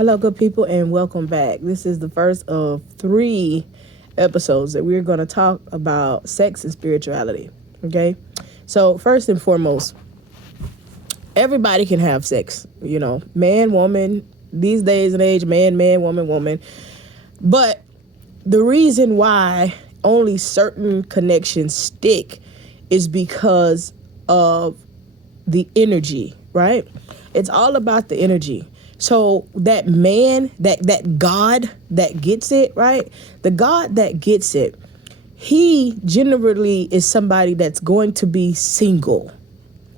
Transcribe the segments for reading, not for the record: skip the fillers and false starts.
Hello, good people, and welcome back. This is the first of 3 episodes that we're going to talk about sex and spirituality. Okay, so first and foremost, everybody can have sex. Man, woman. These days and age, man, woman, woman. But the reason why only certain connections stick is because of the energy, right? It's all about the energy. So that man, that God that gets it, right? The God that gets it, he generally is somebody that's going to be single.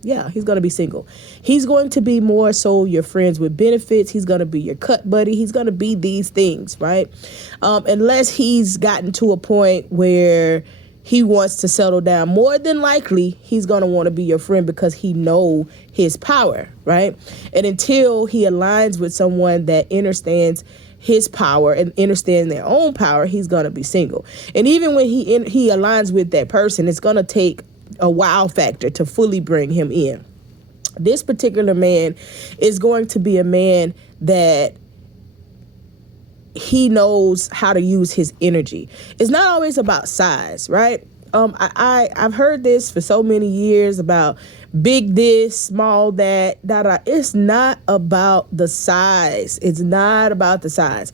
Yeah, he's going to be single. He's going to be more so your friends with benefits. He's going to be your cut buddy. He's going to be these things, right? Unless he's gotten to a point where he wants to settle down. More than likely, he's going to want to be your friend because he know his power, right? And until he aligns with someone that understands his power and understands their own power, he's going to be single. And even when he aligns with that person, it's going to take a wow factor to fully bring him in. This particular man is going to be a man that he knows how to use his energy. It's not always about size, right? I've heard this for so many years about big this, small that, da. It's not about the size. It's not about the size.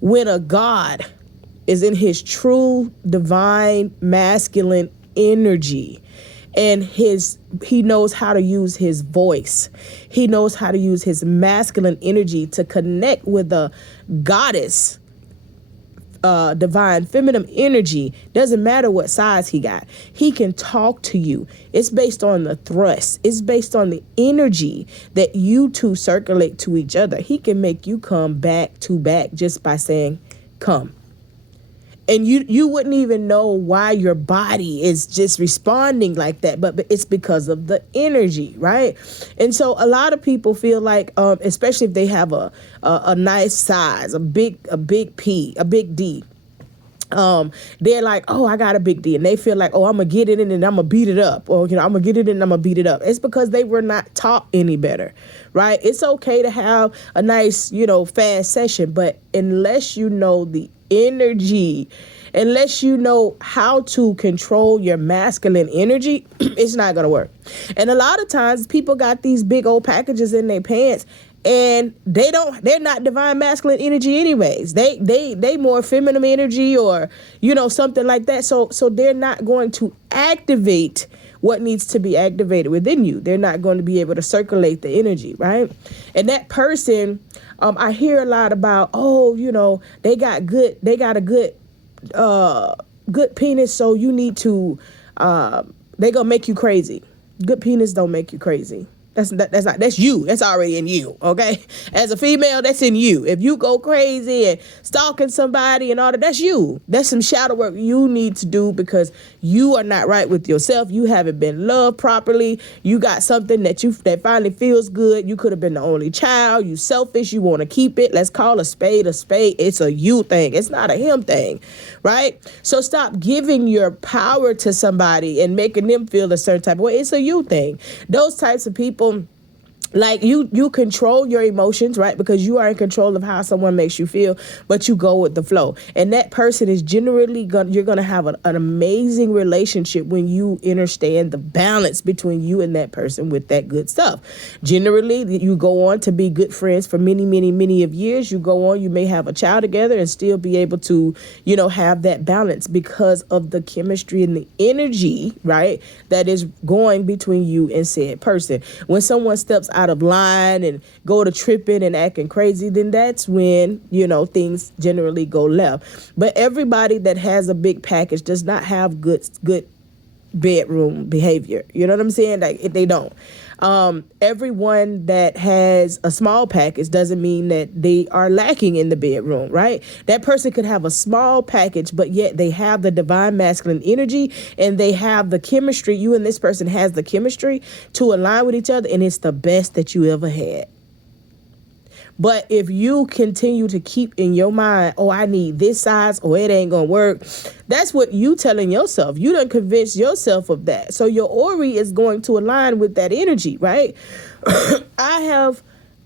When a God is in his true divine masculine energy, and he knows how to use his voice. He knows how to use his masculine energy to connect with a goddess, divine feminine energy. Doesn't matter what size he got. He can talk to you. It's based on the thrust. It's based on the energy that you two circulate to each other. He can make you come back to back just by saying, come. And you wouldn't even know why your body is just responding like that, but it's because of the energy, right? And so a lot of people feel like, especially if they have a nice size, a big P, a big D, they're like, oh, I got a big D, and they feel like, oh, I'm gonna get it in and I'm gonna beat it up, or I'm gonna get it in and I'm gonna beat it up. It's because they were not taught any better, right? It's okay to have a nice, fast session, but unless you know the energy, unless you know how to control your masculine energy, it's not gonna work. And a lot of times people got these big old packages in their pants, and they're not divine masculine energy anyways. They more feminine energy, or something like that. So they're not going to activate what needs to be activated within you. They're not going to be able to circulate the energy, right? And that person, I hear a lot about, they got a good penis, so you need to, they gonna make you crazy. Good penis don't make you crazy. That's you. That's already in you, okay? As a female, that's in you. If you go crazy and stalking somebody and all that, that's you. That's some shadow work you need to do because you are not right with yourself. You haven't been loved properly. You got something that finally feels good. You could have been the only child. You selfish. You want to keep it. Let's call a spade a spade. It's a you thing. It's not a him thing, right? So stop giving your power to somebody and making them feel a certain type of way. It's a you thing. Those types of people, like you control your emotions, right? Because you are in control of how someone makes you feel, but you go with the flow. And that person is generally you're going to have an amazing relationship when you understand the balance between you and that person with that good stuff. Generally, you go on to be good friends for many, many, many of years. You go on, you may have a child together and still be able to, have that balance because of the chemistry and the energy, right? That is going between you and said person. When someone steps out of line and go to tripping and acting crazy, then that's when, things generally go left. But everybody that has a big package does not have good bedroom behavior. You know what I'm saying? Like, they don't. Everyone that has a small package doesn't mean that they are lacking in the bedroom, right? That person could have a small package, but yet they have the divine masculine energy and they have the chemistry. You and this person has the chemistry to align with each other, and it's the best that you ever had. But if you continue to keep in your mind, oh, I need this size, or it ain't gonna work, that's what you telling yourself. You done convince yourself of that. So your aura is going to align with that energy, right? I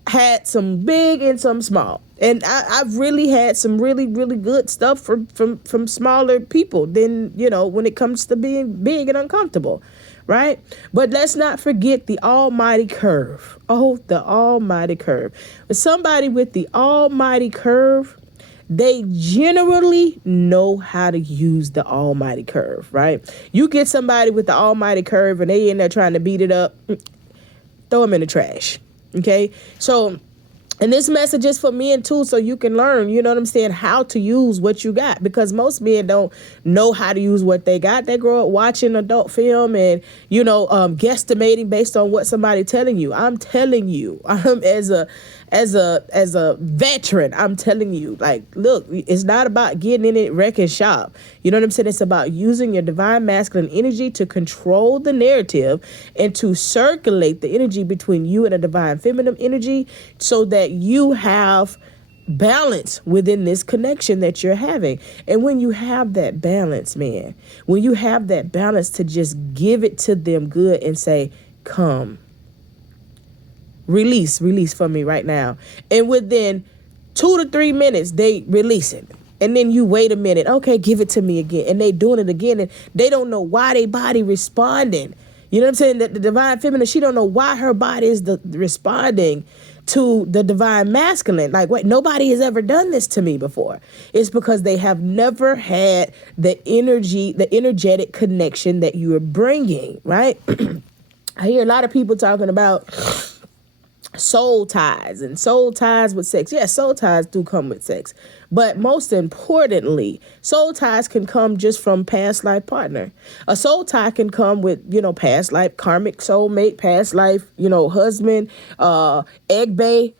had some big and some small. And I've really had some really, really good stuff from smaller people than, when it comes to being big and uncomfortable, right? But let's not forget the almighty curve. Oh, the almighty curve. But somebody with the almighty curve, they generally know how to use the almighty curve, right? You get somebody with the almighty curve and they in there trying to beat it up, throw them in the trash, okay? So, and this message is for men too, so you can learn, you know what I'm saying, how to use what you got. Because most men don't know how to use what they got. They grow up watching adult film and, guesstimating based on what somebody telling you. I'm telling you, as a veteran, I'm telling you, like, look, it's not about getting in it, wrecking shop. You know what I'm saying? It's about using your divine masculine energy to control the narrative and to circulate the energy between you and a divine feminine energy so that you have balance within this connection that you're having. And when you have that balance, man, when you have that balance to just give it to them good and say, come, release for me right now. And within 2 to 3 minutes, they release it. And then you wait a minute. Okay, give it to me again. And they doing it again. And they don't know why their body responding. You know what I'm saying? The divine feminine, she don't know why her body is responding to the divine masculine. Like, wait, nobody has ever done this to me before. It's because they have never had the energy, the energetic connection that you are bringing, right? I hear a lot of people talking about soul ties and soul ties with sex. Yes, soul ties do come with sex. But most importantly, soul ties can come just from past life partner. A soul tie can come with, past life karmic soulmate, past life, husband, egg bay,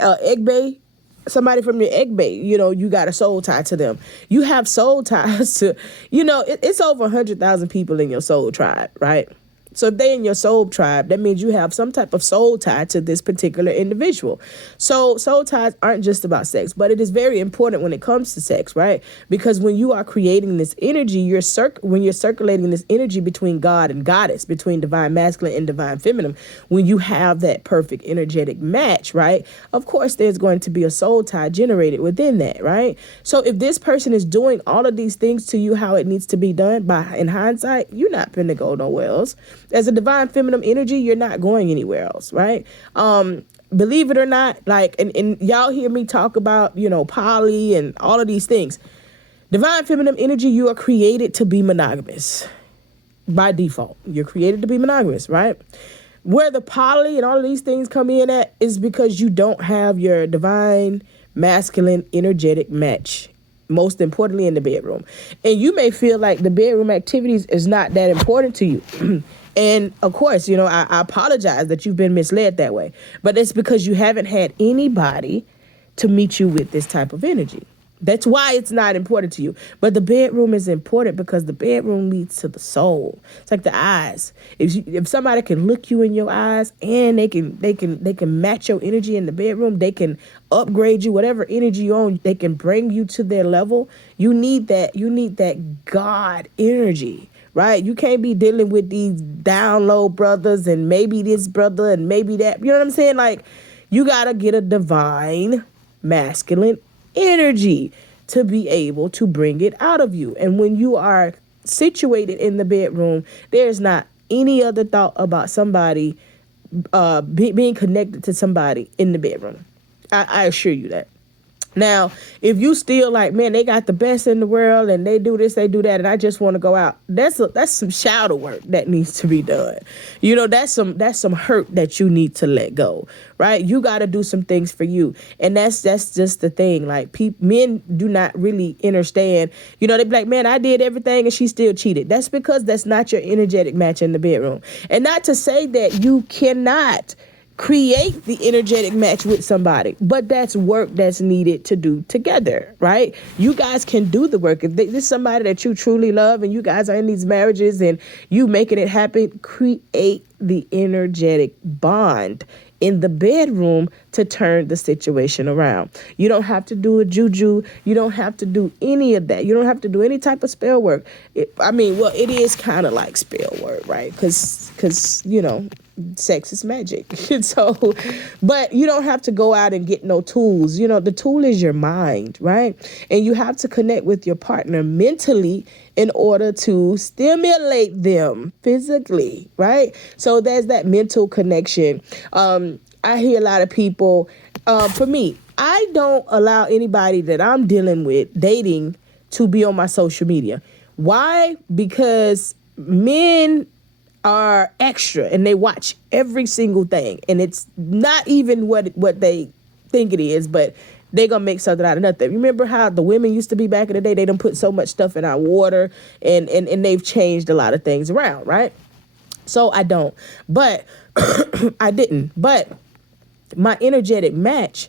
egg bay. Somebody from your egg bay, you got a soul tie to them. You have soul ties to, it's over 100,000 people in your soul tribe, right? So if they in your soul tribe, that means you have some type of soul tie to this particular individual. So soul ties aren't just about sex, but it is very important when it comes to sex, right? Because when you are creating this energy, when you're circulating this energy between God and goddess, between divine masculine and divine feminine, when you have that perfect energetic match, right? Of course, there's going to be a soul tie generated within that, right? So if this person is doing all of these things to you how it needs to be done, in hindsight, you're not finna go nowhere else. As a divine feminine energy, you're not going anywhere else, right? Believe it or not, like, and y'all hear me talk about, poly and all of these things. Divine feminine energy, you are created to be monogamous. By default, you're created to be monogamous, right? Where the poly and all of these things come in at is because you don't have your divine masculine energetic match, most importantly in the bedroom. And you may feel like the bedroom activities is not that important to you. And of course, I apologize that you've been misled that way, but it's because you haven't had anybody to meet you with this type of energy. That's why it's not important to you. But the bedroom is important because the bedroom leads to the soul. It's like the eyes. If somebody can look you in your eyes and they can match your energy in the bedroom, they can upgrade you, whatever energy you're on, they can bring you to their level. You need that God energy. Right? You can't be dealing with these down low brothers and maybe this brother and maybe that. You know what I'm saying? Like, you got to get a divine masculine energy to be able to bring it out of you. And when you are situated in the bedroom, there's not any other thought about somebody being connected to somebody in the bedroom. I assure you that. Now, if you still like, man, they got the best in the world and they do this, they do that, and I just want to go out, that's some shadow work that needs to be done. That's some hurt that you need to let go, right? You got to do some things for you, and that's just the thing. Like, men do not really understand. They be like, man, I did everything and she still cheated. That's because that's not your energetic match in the bedroom, and not to say that you cannot create the energetic match with somebody, but that's work that's needed to do together, right? You guys can do the work. If this is somebody that you truly love and you guys are in these marriages and you making it happen, create the energetic bond in the bedroom to turn the situation around. You don't have to do a juju. You don't have to do any of that. You don't have to do any type of spell work. It is kind of like spell work, right? Because sex is magic. So, but you don't have to go out and get no tools. You know, the tool is your mind, right? And you have to connect with your partner mentally in order to stimulate them physically, right? So there's that mental connection. I hear a lot of people, for me, I don't allow anybody that I'm dealing with, dating, to be on my social media. Why? Because men are extra and they watch every single thing, and it's not even what they think it is, but they gonna make something out of nothing. Remember how the women used to be back in the day? They done put so much stuff in our water, and they've changed a lot of things around, right? So I don't, but I didn't. But my energetic match,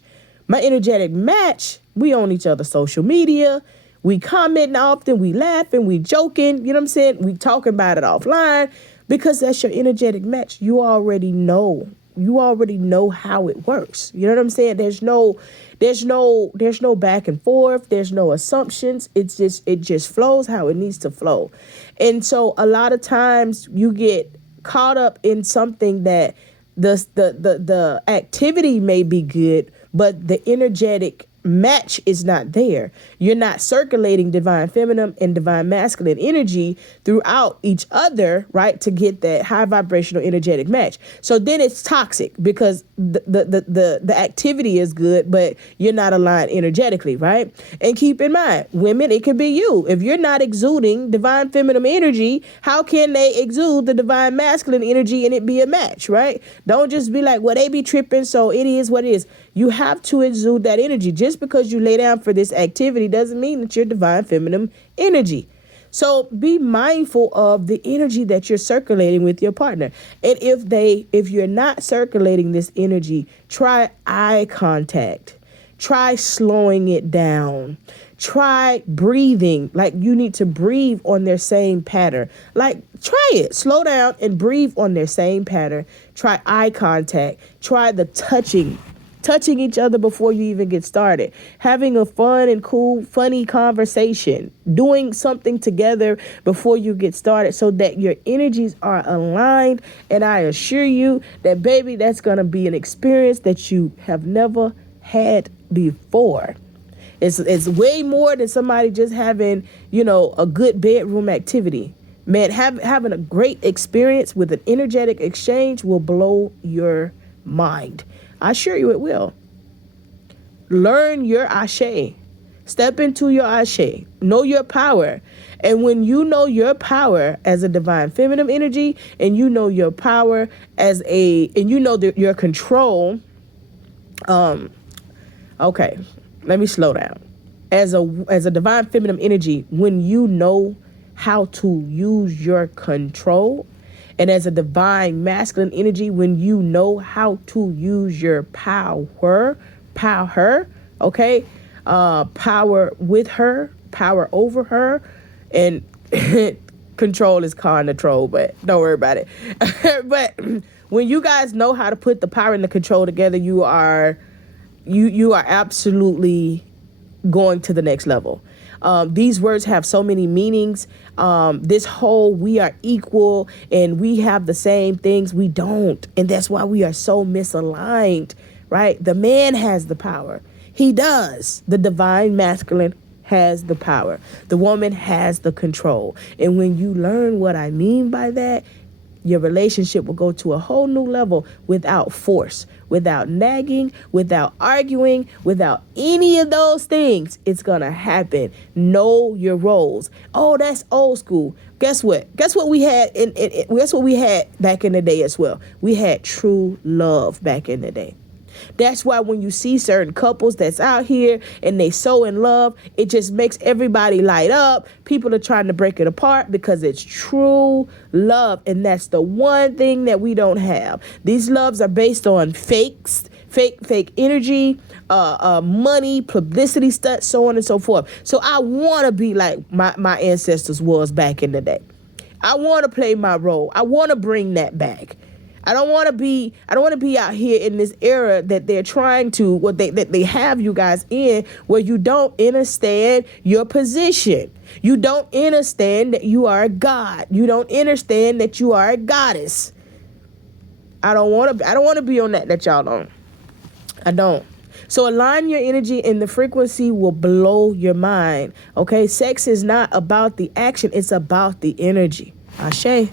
we on each other's social media. We commenting often, we laughing, we joking, you know what I'm saying? We talking about it offline because that's your energetic match. You already know how it works. You know what I'm saying? There's no back and forth. There's no assumptions. It just flows how it needs to flow. And so a lot of times you get caught up in something that the activity may be good, but the energetic match is not there. You're not circulating divine feminine and divine masculine energy throughout each other, right, to get that high vibrational energetic match. So then it's toxic because the activity is good, but you're not aligned energetically, right? And keep in mind, women, it could be you. If you're not exuding divine feminine energy, how can they exude the divine masculine energy and it be a match, right? Don't just be like, well, they be tripping, so it is what it is. You have to exude that energy. Just because you lay down for this activity doesn't mean that you're divine feminine energy. So be mindful of the energy that you're circulating with your partner. And if you're not circulating this energy, try eye contact. Try slowing it down. Try breathing. Like you need to breathe on their same pattern. Like try it. Slow down and breathe on their same pattern. Try eye contact. Try the touching each other before you even get started, having a fun and cool, funny conversation, doing something together before you get started so that your energies are aligned. And I assure you that, baby, that's going to be an experience that you have never had before. It's way more than somebody just having, a good bedroom activity. Man, having a great experience with an energetic exchange will blow your mind. I assure you it will. Learn your ashe. Step into your ashe. Know your power. And when you know your power as a divine feminine energy, and you know your power and you know your control. Okay, let me slow down. As a divine feminine energy, when you know how to use your control, and as a divine masculine energy, when you know how to use your power, okay? Power with her, power over her, and control is con the troll, but don't worry about it. But when you guys know how to put the power and the control together, you are absolutely going to the next level. These words have so many meanings. This whole we are equal and we have the same things, we don't. And that's why we are so misaligned, right? The man has the power. He does. The divine masculine has the power. The woman has the control. And when you learn what I mean by that, your relationship will go to a whole new level without force, without nagging, without arguing, without any of those things. It's going to happen. Know your roles. Oh, that's old school. Guess what? Guess what we had guess what we had back in the day as well? We had true love back in the day. That's why when you see certain couples that's out here and they so in love, it just makes everybody light up. People are trying to break it apart because it's true love. And that's the one thing that we don't have. These loves are based on fake energy, money, publicity stuff, so on and so forth. So I want to be like my ancestors was back in the day. I want to play my role. I want to bring that back. I don't want to be out here in this era that they're trying to, that they have you guys in, where you don't understand your position. You don't understand that you are a god. You don't understand that you are a goddess. I don't want to be on that y'all don't. I don't. So align your energy and the frequency will blow your mind. Okay? Sex is not about the action, it's about the energy. Ashe.